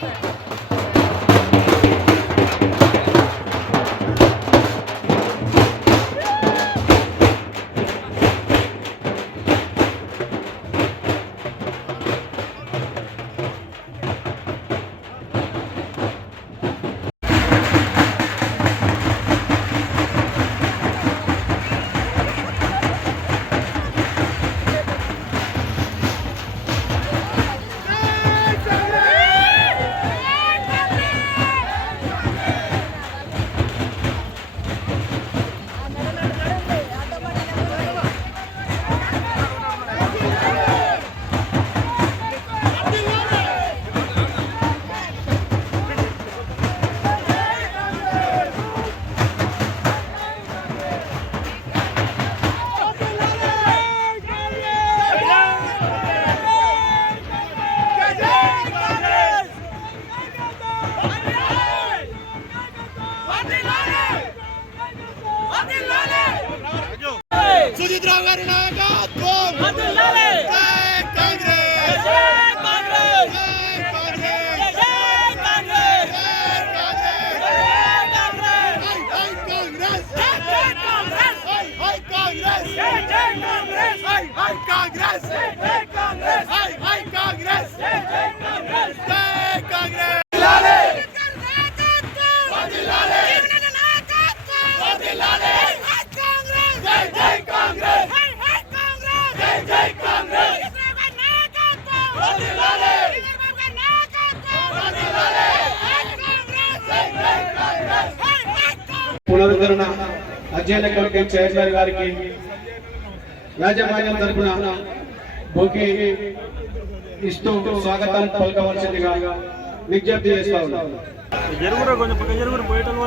Perfect. పునరుద్ధరణ అధ్యయన committee chairman గారికి యాజమాన్యం తరపున బొకే ఇస్తూ స్వాగతం పలకవలసిందిగా విజ్ఞప్తి చేస్తా ఉన్నాం.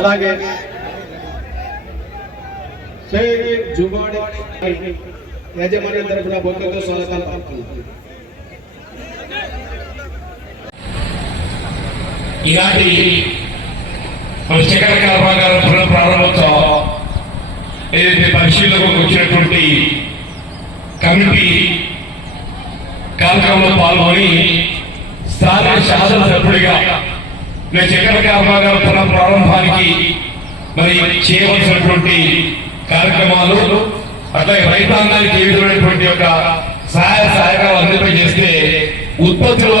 అలాగే శ్రీ యాజమాన్యం తరపున బొక్కతో స్వాగతం పలుకుతున్నాం. ఈనాటి మన చక్కెర కర్మాగారం పునః ప్రారంభోత్సవం ఏదైతే పరిశీలనకు వచ్చినటువంటి కమిటీ కార్యక్రమంలో పాల్గొని స్థానిక శాసనసభ్యుడిగా నేను చక్కెర కర్మాగారం పునః ప్రారంభానికి మరి చేయవలసినటువంటి కార్యక్రమాలు అట్లాగే రైతాంగానికి ఏ విధమైనటువంటి యొక్క సహాయ సహకారాలు చేస్తే ఉత్పత్తిలో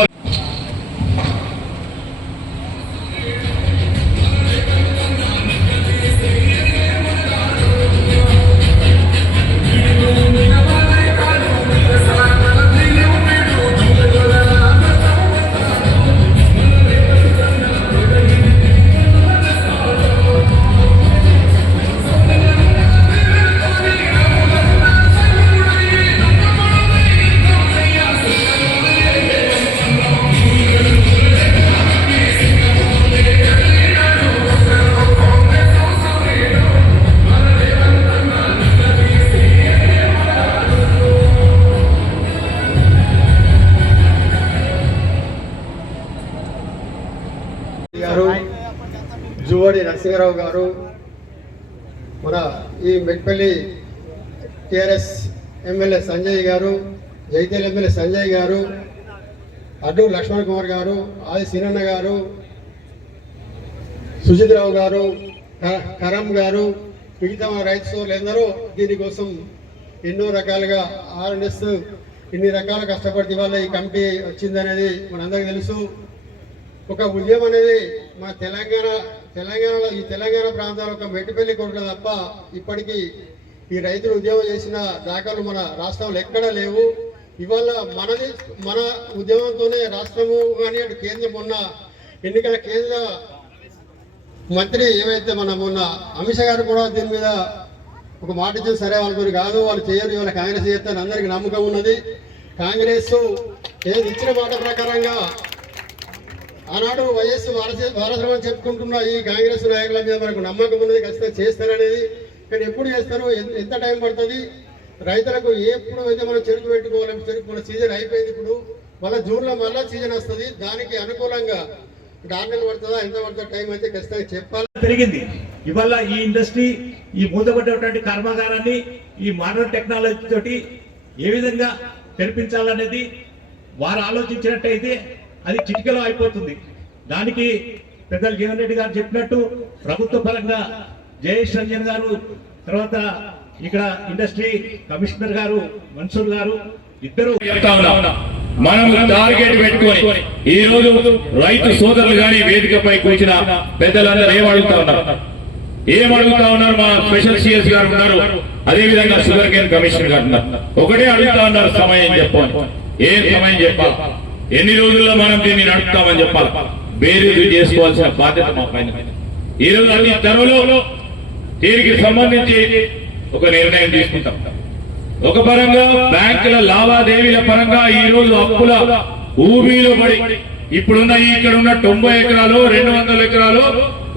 జువడి నరసింహరావు గారు మన ఈ మెట్పల్లి టిఆర్ఎస్ ఎమ్మెల్యే సంజయ్ గారు జైతేల్ ఎమ్మెల్యే సంజయ్ గారు అడ్డు లక్ష్మణ్ కుమార్ గారు ఆది సీనన్న గారు సుజిత్ రావు గారు కరం గారు మిగతా రైతు సోదరులు ఎందరో దీనికోసం ఎన్నో రకాలుగా ఆర్ఎన్ఎస్ ఇన్ని రకాల కష్టపడి ఇవాళ ఈ కమిటీ వచ్చిందనేది మనందరికీ తెలుసు. ఒక ఉద్యమం అనేది మన తెలంగాణ తెలంగాణలో ఈ తెలంగాణ ప్రాంతాల్లో ఒక మెట్టుపల్లి కొట్ల తప్ప ఇప్పటికీ ఈ రైతులు ఉద్యమం చేసిన దాఖలు మన రాష్ట్రంలో ఎక్కడా లేవు. ఇవాళ మనది మన ఉద్యమంతోనే రాష్ట్రము కానీ అటు కేంద్రం ఉన్న ఎన్నికల కేంద్ర మంత్రి ఏమైతే మన మొన్న అమిత్ షా గారు కూడా దీని మీద ఒక మాట ఇచ్చింది సరే వాళ్ళ కాదు వాళ్ళు చేయరు ఇవాళ కాంగ్రెస్ చేస్తారని అందరికీ నమ్మకం ఉన్నది. కాంగ్రెస్ ఏది ఇచ్చిన మాట ప్రకారంగా ఆనాడు వైఎస్ వారస వారసత్వం అని చెప్పుకుంటున్న ఈ కాంగ్రెస్ నాయకుల మీద మనకు నమ్మకం ఉన్నది ఖచ్చితంగా చేస్తారనేది. కానీ ఎప్పుడు చేస్తారు? ఎంత టైం పడుతుంది? రైతులకు ఎప్పుడు అయితే మనం చెరుకు పెట్టుకోవాలి చెరుకు మన సీజన్ అయిపోయింది ఇప్పుడు. మళ్ళీ జూన్లో మళ్ళీ సీజన్ వస్తుంది. దానికి అనుకూలంగా అంటే ఆరు నెలలు పడుతుందా ఎంత పడుతుందో టైం అయితే ఖచ్చితంగా చెప్పాలి. పెరిగింది. ఇవాళ ఈ ఇండస్ట్రీ ఈ మూతపడ్డటువంటి కర్మాగారాన్ని ఈ మోడర్న్ టెక్నాలజీ తోటి ఏ విధంగా తెరిపించాలనేది వారు ఆలోచించినట్టయితే అది చిటికలో అయిపోతుంది. దానికి పెద్దలు జీవన్ రెడ్డి గారు చెప్పినట్టు ప్రభుత్వ పరంగా జయేష్ రంజన్ గారు తర్వాత ఇక్కడ ఇండస్ట్రీ కమిషనర్ గారు మన్సూర్ గారు ఇద్దరు ఉన్నా. మనం టార్గెట్ పెట్టుకొని ఈ రోజు రైతు సోదరులు గాని వేదికపై కూర్చిన పెద్దలందరూ ఏమడుగుతా అడుగుతా ఉన్నారు? ఏం అడుగుతా ఉన్నారు? మా స్పెషల్ సిఎస్ గారు ఉన్నారు. అదే విధంగా షుగర్ కేన్ కమిషనర్ గారు ఉన్నారు. ఒకటే అడుగుతా ఉన్నారు సమయం చెప్పాలి ఏం సమయం చెప్పాలి? ఎన్ని రోజుల్లో మనం దీన్ని నడుపుతామని చెప్పాలి? బేరీజు చేసుకోవాల్సిన బాధ్యత మా పైన. ఈ రోజు అన్ని ధరలో దీనికి సంబంధించి ఒక నిర్ణయం తీసుకుంటాం. ఒక పరంగా బ్యాంకుల లావాదేవీల పరంగా ఈ రోజు అప్పుల ఊబీలో పడి ఇప్పుడున్న ఈ ఇక్కడ ఉన్న తొంభై ఎకరాలు రెండు వందల ఎకరాలు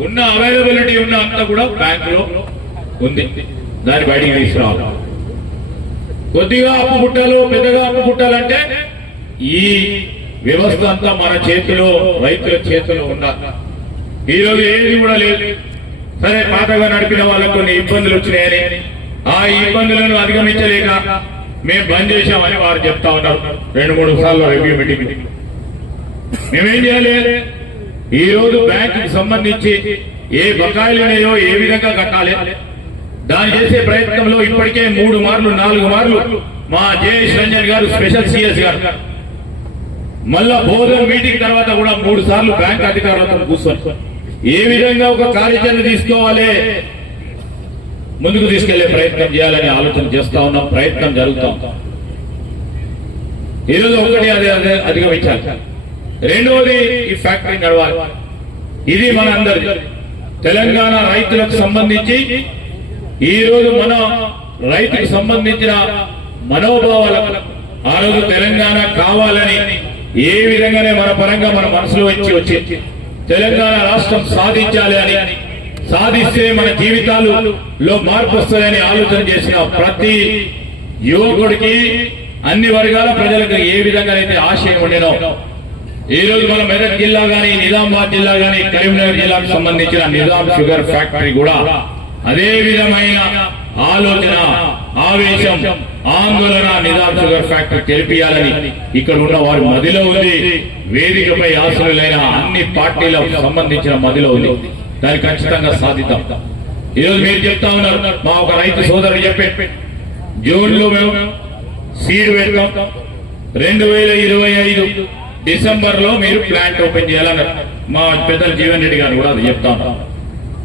ఉన్న అవైలబిలిటీ ఉన్న అంతా కూడా బ్యాంకులో ఉంది. దాన్ని బయటికి తీసుకురావాలి. కొద్దిగా అప్పు పుట్టాలు పెద్దగా అప్పు పుట్టాలంటే ఈ వ్యవస్థ అంతా మన చేతిలో రైతుల చేతిలో ఉండాలి ఈ రోజు ఏది కూడా లేదు. సరే పాతగా నడిపిన వాళ్ళకు కొన్ని ఇబ్బందులు వచ్చినాయని. ఆ ఇబ్బందులను అధిగమించలేక మేము బంద్ చేశామని వారు చెప్తా ఉన్నారు. రెండు మూడు సార్లు రివ్యూ మీటింగ్ మేమేం చేయాలి? ఈ రోజు బ్యాంకుకి సంబంధించి ఏ బకాయిలు ఉన్నాయో ఏ విధంగా కట్టాలి? దాన్ని చేసే ప్రయత్నంలో ఇప్పటికే మూడు మార్లు నాలుగు మార్లు మా జయేష్ రంజన్ గారు స్పెషల్ సిఎస్ గారు మళ్ళా భోజనం మీటింగ్ తర్వాత కూడా మూడు సార్లు బ్యాంక్ అధికారులతో కూర్చొని. ఏ విధంగా ఒక కార్యాచరణ తీసుకోవాలి? ముందుకు తీసుకెళ్ళే ప్రయత్నం చేయాలని ఆలోచన చేస్తా ఉన్నాం ప్రయత్నం జరుగుతాం. ఈరోజు ఒకటి అదే అదే అధిగమించాలి. రెండవది ఈ ఫ్యాక్టరీ నడవాలి. ఇది మన అందరి తెలంగాణ రైతులకు సంబంధించి ఈ రోజు మన రైతుకు సంబంధించిన మనోభావాలకు ఆ రోజు తెలంగాణ కావాలని ఏ విధంగానే మన పరంగా మన మనసులో వచ్చి వచ్చి తెలంగాణ రాష్ట్రం సాధించాలి అని సాధిస్తే మన జీవితాలు లో మార్పు వస్తుందని ఆలోచన చేసిన ప్రతి యువకుడికి అన్ని వర్గాల ప్రజలకు ఏ విధంగా అయితే ఆశయం ఉండేనో ఈ రోజు మన మెదక్ జిల్లా గాని నిజామాబాద్ జిల్లా గాని కరీంనగర్ జిల్లాకు సంబంధించిన నిజాం షుగర్ ఫ్యాక్టరీ కూడా అదే విధమైన ఆలోచన ఆవేశం ఆందోళన నిజాం షుగర్ ఫ్యాక్టరీ తెలిపియాలని ఇక్కడ ఉన్న వారి మదిలో ఉంది. వేదికపై ఆశ్రయులైన అన్ని పార్టీలకు సంబంధించిన మదిలో ఉంది. దాన్ని ఖచ్చితంగా సాధిద్దాం. ఈరోజు మీరు చెప్తా ఉన్నారు మా ఒక రైతు సోదరుడు చెప్పే జూన్లో మేము సీడ్ పెడతాం రెండు వేల ఇరవై ఐదు డిసెంబర్లో మీరు ప్లాంట్ ఓపెన్ చేయాలన్నారు. మా పెద్దలు జీవన్ రెడ్డి గారు కూడా అది చెప్తా ఉన్నారు.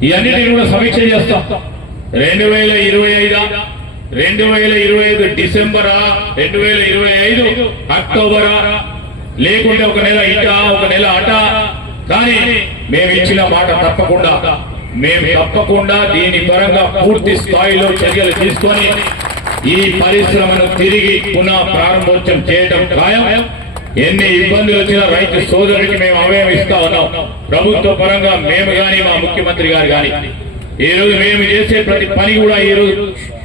ఇవన్నిటిని కూడా సమీక్ష చేస్తాం. రెండు వేల ఇరవై ఐదా రెండు వేల ఇరవై ఐదు డిసెంబరా రెండు వేల ఇరవై ఐదు అక్టోబరా లేకుంటే ఒక నెల ఇట ఒక నెల అట. కానీ మేము ఇచ్చిన మాట తప్పకుండా మేము తప్పకుండా దీని పరంగా పూర్తి స్థాయిలో చర్యలు తీసుకొని ఈ పరిశ్రమను తిరిగి పునః ప్రారంభోత్సవం చేయడం ఖాయం. ఎన్ని ఇబ్బందులు వచ్చినా రైతు సోదరుడికి మేము అభయం ఇస్తా ఉన్నాం. ప్రభుత్వ పరంగా మేము కానీ మా ముఖ్యమంత్రి గారు కానీ ఈ రోజు మేము చేసే ప్రతి పని కూడా ఈ రోజు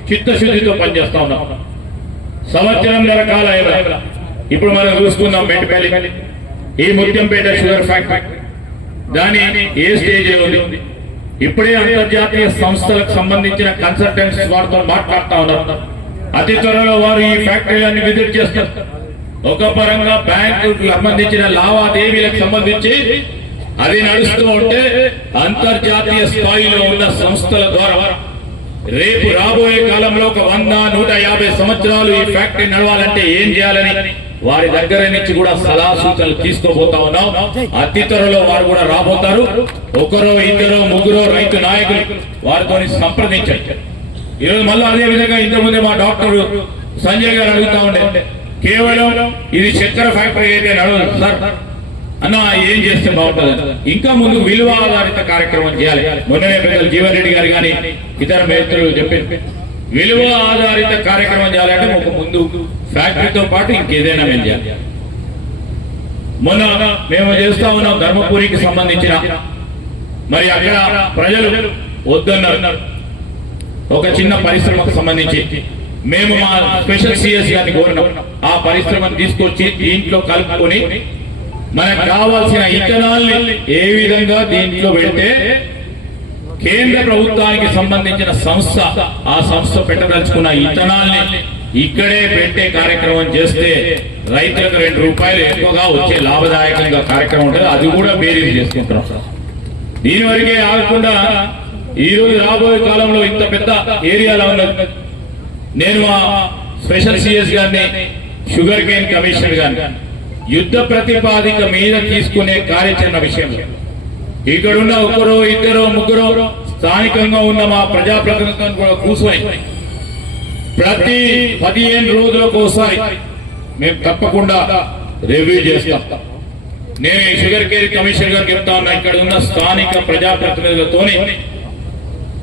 చిత్తశుద్ధితో పనిచేస్తా ఉన్నాం. సంవత్సరం కాల ఇప్పుడు మనం చూసుకుందాం మెట్టుపల్లి ఈ ముత్యంపేట షుగర్ ఫ్యాక్టరీ. దాని ఏ స్టేజ్ ఉంది? ఇప్పుడే అంతర్జాతీయ సంస్థలకు సంబంధించిన కన్సల్టెంట్స్ వారితో మాట్లాడుతా ఉన్నారు అతి త్వరలో వారు ఈ ఫ్యాక్టరీలన్నీ విజిట్ చేస్తారు. ఒక పరంగా బ్యాంకు సంబంధించిన లావాదేవీలకు సంబంధించి అది నడుస్తూ ఉంటే అంతర్జాతీయ స్థాయిలో ఉన్న సంస్థల ద్వారా రేపు రాబోయే కాలంలో ఒక వంద నూట యాభై సంవత్సరాలు ఈ ఫ్యాక్టరీ నడవాలంటే ఏం చేయాలని? వారి దగ్గర నుంచి కూడా సలహా సూచనలు తీసుకోబోతా ఉన్నాం. అతి త్వరలో వారు కూడా రాబోతారు. ఒకరో ఇద్దరు ముగ్గురు రైతు నాయకులు వారితో సంప్రదించారు ఈరోజు మళ్ళీ అదే విధంగా ఇంతకుముందే మా డాక్టర్ సంజయ్ గారు అడుగుతా ఉండే కేవలం ఇది చక్కెర ఫ్యాక్టరీ అయితే నడవదు. సార్ అన్న ఏం చేస్తే బాగుంటుంది? ఇంకా ముందు విలువ ఆధారిత కార్యక్రమం చేయాలి. మొన్ననే పెద్దలు జీవన్ రెడ్డి గారు కానీ ఇతర మిత్రులు చెప్పారు. విలువ ఆధారిత కార్యక్రమం చేయాలంటే ఒక ముందు ఫ్యాక్టరీతో పాటు ఇంకేదైనా మేము చేయాలి. మొన్న మేము చేస్తా ఉన్నాం ధర్మపురికి సంబంధించిన. మరి అక్కడ ప్రజలు వద్దన్నారు. ఒక చిన్న పరిశ్రమకు సంబంధించి. మేము మా స్పెషల్ సిఎస్ గారిని కోరినాం. ఆ పరిశ్రమను తీసుకొచ్చి దీంట్లో కలుపుకొని మనకు కావాల్సిన ఇథనాల్ని ఏ విధంగా దీంట్లో పెడితే కేంద్ర ప్రభుత్వానికి సంబంధించిన సంస్థ ఆ సంస్థ పెట్టదలుచుకున్న ఇథనాల్ని ఇక్కడే పెట్టే కార్యక్రమం చేస్తే రైతులకు రెండు రూపాయలు ఎక్కువగా వచ్చే లాభదాయకంగా కార్యక్రమం ఉంటుంది. అది కూడా బేరీజ్ చేసుకుంటున్నాం. దీని వరకే ఆగకుండా ఈ రోజు రాబోయే కాలంలో ఇంత పెద్ద ఏరియాలో ఉన్నది నేను మా స్పెషల్ సిఎస్ గారిని షుగర్ కేన్ కమిషనర్ గారిని యుద్ధ ప్రతిపాదిక మీద తీసుకునే కార్యాచరణ విషయంలో ఇక్కడున్న ఒకరు ఇద్దరు ముగ్గురు స్థానికంగా ఉన్న మా ప్రజాప్రతినిధులను కూడా కూర్చొని ప్రతి పదిహేను రోజులకు ఒకసారి మేము తప్పకుండా రివ్యూ చేస్తాం. నేను ఈ షుగర్ కేర్ కమిషనర్ గారికి చెప్తా ఉన్నా ఇక్కడ ఉన్న స్థానిక ప్రజాప్రతినిధులతోని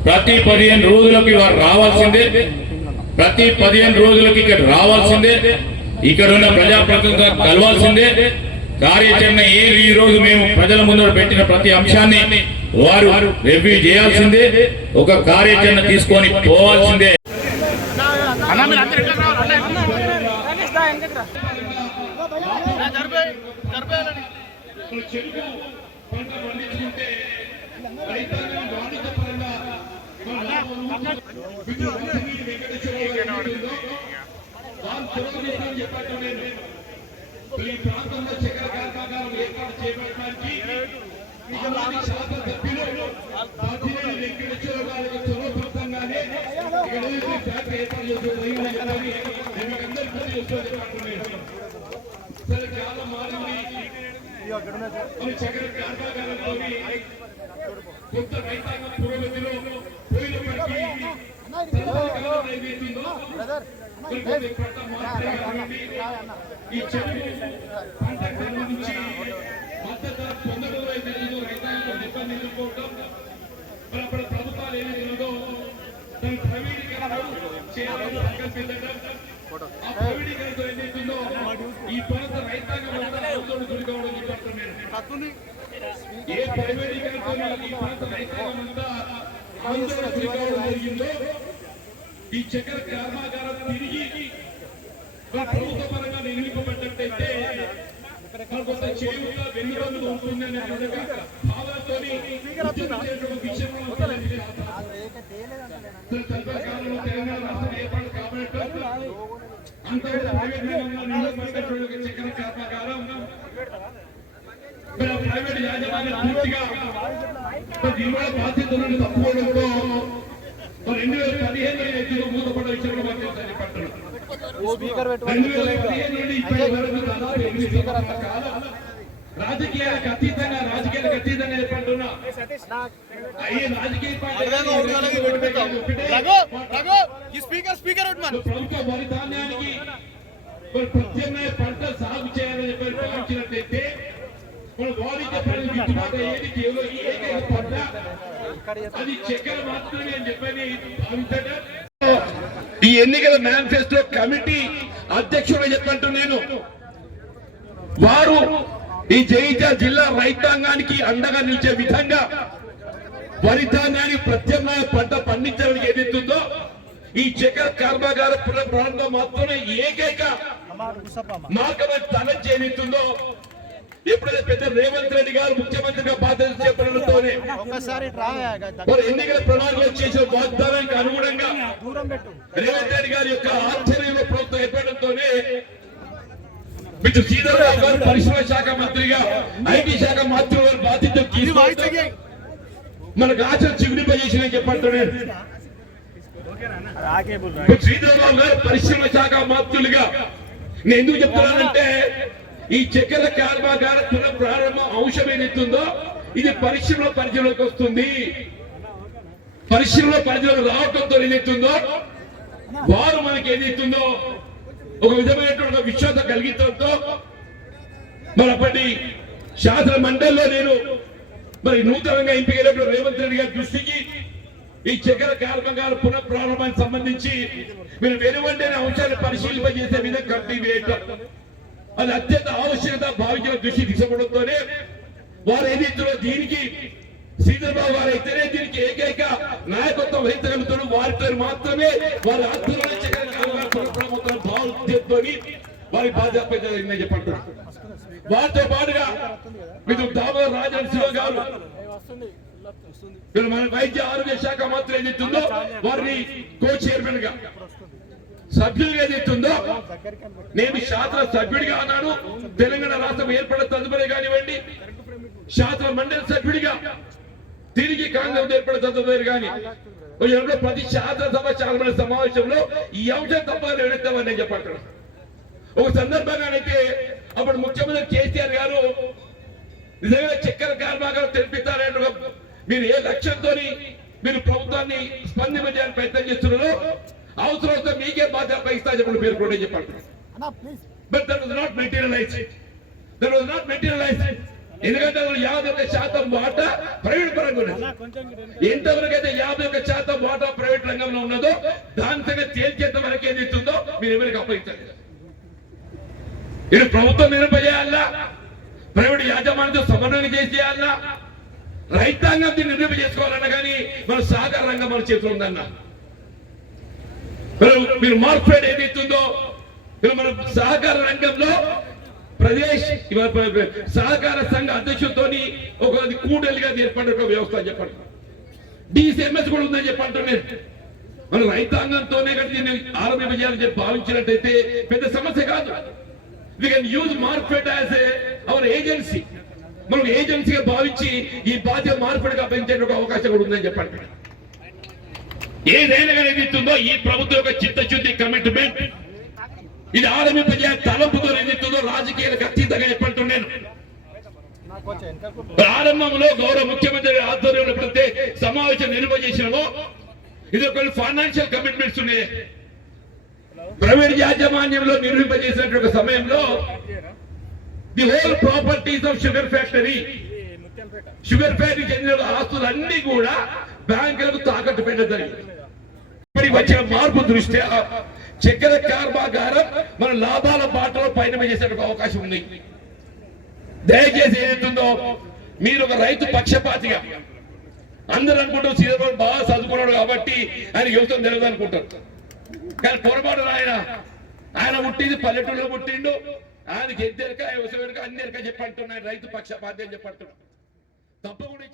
ప్రతి పదిహేను రోజులకి వారు రావాల్సిందే. ప్రతి పదిహేను రోజులకి ఇక్కడ రావాల్సిందే. ఇక్కడ ఉన్న ప్రజాప్రతినిధులు కలవాల్సిందే కార్యాచరణ ఏ ఈ రోజు మేము ప్రజల ముందు పెట్టిన ప్రతి అంశాన్ని వారు రివ్యూ చేయాల్సిందే ఒక కార్యాచరణ తీసుకొని పోవాల్సిందే తెలుగుదేశం చెప్పాను నేను. ఈ ప్రాంతంలో చక్కెర కర్మాగారం ఏర్పాటు చేయబడటానికి ఆనాటి శాసనసభ్యులు పద్దెనిమిది వెంకటేశ్వర గారి యొక్క ఇక్కడ ఫ్యాక్టరీ ఏర్పాటు చేసే నేను మీకు అందరికీ తెలియజేస్తూ సరే కాలం మారింది. చక్కెర కర్మాగారంలోని కొత్త రైతాంగ పురోగతిలో పోయినప్పటికీ తర్వాత కాలం ఏదైతుందో మరి కొన్ని కొత్త మార్పులు కానివ్వండి, ఈ చెరువు పంటకు సంబంధించి మద్దతు ధర పొందడంలో రైతాంగం ఇబ్బంది ఎదుర్కోవడం మరి అప్పుడు ప్రభుత్వాలు దాని ప్రైవేటీకరణ చేయాలని సంకల్పించడం ఆ ప్రైవేటీకరణతో ఏదైతుందో ఈ ప్రాంత రైతాంగం అంతా చెప్పారు ఏ ప్రైవేటీకరణతో ఈ ప్రాంత రైతాంగం అంతా ఆందోళన జరిగిందో ఈ చక్కెర కర్మాగారం తిరిగి ప్రభుత్వ పరంగా నిర్మింపబడ్డట్టయితే కొంత ఉంటుంది అనే భావనతో తెలంగాణ రాష్ట్రం ఏర్పాటు కాబట్టి అంత ప్రైవేట్ నిర్మింపబడ్డటువంటి చక్కెర కర్మాగారం ప్రైవేట్ యాజమాన్యం పూర్తిగా నిర్మాణ బాధ్యత తప్పుకోవడంతో మరి రెండు వేల పదిహేను ఎత్తులో మూతపడ్డ విషయంలో తెలుసని చెప్పంటున్నాను రెండు వేల పదిహేను నుండి ఇప్పటి వరకు దాదాపు ఎనిమిది సంవత్సరాల కాలం రాజకీయాలకు అతీతంగా రాజకీయాలకు అతీతంగా ఏర్పడుతున్నా అయ్యే రాజకీయ స్పీకర్ స్పీకర్ ప్రభుత్వ మరి ప్రత్యామ్నాయ పంట సాగు చేయాలని చెప్పి భావించినట్లయితే కేవలం ఈ అది చక్కెర మాత్రమే అని చెప్పని భావించడం ఈ ఎన్నికల మేనిఫెస్టో కమిటీ అధ్యక్షుడు చెప్పంటూ నేను. వారు ఈ జైజా జిల్లా రైతాంగానికి అండగా నిలిచే విధంగా వరి ధాన్యాన్ని ప్రత్యామ్నాయ పంట పండించడానికి ఏదైతుందో ఈ చక్కెర కర్మాగార పునః మాత్రమే ఏకైక మార్గమే తలచి ఏదైతుందో ఎప్పుడైతే పెద్ద రేవంత్ రెడ్డి గారు ముఖ్యమంత్రిగా బాధ్యత రా మరి ఎన్నికల ప్రణాళికలో చేసిన వాగ్దానానికి అనుగుణంగా రేవంత్ రెడ్డి గారి యొక్క ఆశ్చర్యంలో ప్రభుత్వం ఏర్పడంతోనే మిస్టర్ శ్రీధరరావు గారు పరిశ్రమ శాఖ మంత్రిగా ఐటీ శాఖ మంత్రి బాధ్యత తీసుకుంటే మనకు ఆశ చిగురింపజేసిన చెప్పంటున్నాను శ్రీధరరావు గారు పరిశ్రమ శాఖ మంత్రులుగా నేను ఎందుకు చెప్తున్నానంటే ఈ చక్కెర కర్మాగార పునః ప్రారంభం అంశం ఏదైతుందో ఇది పరిశ్రమల పరిధిలోకి వస్తుంది. పరిశ్రమల పరిధిలోకి రావడంతో ఏదైతుందో వారు మనకి ఏదైతుందో ఒక విధమైనటువంటి ఒక విశ్వాస కలిగించడంతో మరి శాసన మండలిలో నేను మరి నూతనంగా ఎంపికైనటువంటి రేవంత్ రెడ్డి గారి దృష్టికి ఈ చక్కెర కర్మగార పునఃప్రారంభానికి సంబంధించి మీరు వెనువంటే అంశాన్ని పరిశీలింపజేసే విధంగా కమిటీ వేయటం అది అత్యంత ఆవశ్యకత భావించిన దృష్టి తీసుకోవడంతోనే వారు ఏదైతే దీనికి శ్రీధర్బాబు వారు అయితేనే దీనికి ఏకైక నాయకత్వం వహించగలుగుతాడు వారితో మాత్రమే వారి ఆధ్వర్యంలో చక్కెర వారి బాధ్యత నేను చెప్పంటున్నాను వారితో పాటుగా మీరు దామోదర్ రాజనరసింహ గారు మన వైద్య ఆరోగ్య శాఖ మంత్రి ఏదైతుందో వారిని కో చైర్మన్గా సభ్యులుగా ఏదైతుందో నేను శాసన సభ్యుడిగా అన్నాను. తెలంగాణ రాష్ట్రం ఏర్పడిన తదుపరి కానివ్వండి. శాసన మండలి సభ్యుడిగా తిరిగి కాంగ్రెస్ ఏర్పడిన తదుపరి కానీ. ఎవరో ప్రతి శాసనసభ శాసన సమావేశంలో ఈ అంశం తప్పని ఎడుతామని నేను చెప్పంటున్నాను ఒక సందర్భంగానైతే అప్పుడు ముఖ్యమంత్రి కేసీఆర్ గారు నిజంగా చక్కెర కార్మాగారం తెరిపిస్తారని మీరు ఏ లక్ష్యంతో మీరు ప్రభుత్వాన్ని స్పందింపజేయాలని ప్రయత్నం చేస్తున్నారో అవసరం వస్తే మీకే బాధ్యత పైస్తా చెప్పండి మీరు కూడా చెప్పండి but that was not materialize that was not materialize ఎందుకంటే అందులో యాభై శాతం వాటా ప్రైవేట్ పరంగా ఉన్నది. ఎంతవరకు అయితే యాభై ఒక్క శాతం వాటా ప్రైవేట్ రంగంలో ఉన్నదో దాని సంగతి తేల్చేంత వరకు ఏది ఇస్తుందో మీరు ఎవరికి అప్పగించండి ఇది ప్రభుత్వం నిర్ణయించాలా ప్రైవేట్ యాజమాన్యంతో సమన్వయం చేసేయాలా? రైతాంగం దీన్ని నిర్ణయం చేసుకోవాలన్నా కానీ మన సహకార రంగం మన చేతిలో ఉందన్న. మరి మీరు మార్కెట్ ఏదైతుందో మన సహకార రంగంలో ప్రదేశ్ సహకార సంఘ అధ్యక్షులతో ఒక కూడలిగా ఏర్పడిన ఒక వ్యవస్థ అని చెప్పండి. డిసిఎంఎస్ కూడా ఉందని చెప్పంటారు నేను మన రైతాంగంతోనే కట్టి దీన్ని ఆరంభించాలని చెప్పి భావించినట్టయితే పెద్ద సమస్య కాదు. We can use market as our agency మనం ఏజెన్సీగా భావించి ఈ బాధ్యత మార్పిడిగా పెంచే ఒక అవకాశం కూడా ఉందని చెప్పండి. ఏదైనా నిర్మిస్తుందో ఈ ప్రభుత్వం యొక్క చిత్తశుద్ధి కమిట్మెంట్ ఇది ఆరంభింపజే తలంపుతో ఏదైతుందో రాజకీయాలకు అతీతంగా చెప్పంటున్నాను ప్రారంభంలో గౌరవ ముఖ్యమంత్రి ఆధ్వర్యంలో పెడితే సమావేశం నిర్వహించినమో ఇది ఒక ఫైనాన్షియల్ కమిట్మెంట్స్ ఉన్నాయి ప్రైవేట్ యాజమాన్యంలో నిర్మింపజేసినటువంటి ఒక సమయంలో the whole properties of sugar factory sugar factory చెందిన ఆస్తులన్నీ కూడా బ్యాంకులకు తాకట్టు పెట్టడం జరిగింది. ఇప్పటికి వచ్చిన మార్పు దృష్ట్యా చక్కెర కర్మాగారం మన లాభాల బాటలో పయనం చేసేటువంటి అవకాశం ఉంది. దయచేసి ఏంటుందో మీరు ఒక రైతు పక్షపాతిగా అందరు అనుకుంటారు సీతారాం బాగా చదువుకున్నాడు కాబట్టి ఆయన యువతం తెలియదు అనుకుంటారు. కానీ పొరపాటు ఆయన ఆయన పుట్టింది పల్లెటూరులో పుట్టిండు. ఆయనకి ఎద్దరిక వ్యవసాయ అన్ని ఎరక చెప్పంటున్నాడు. రైతు పక్షపాతి అని చెప్పంటున్నాడు. తప్పకుండా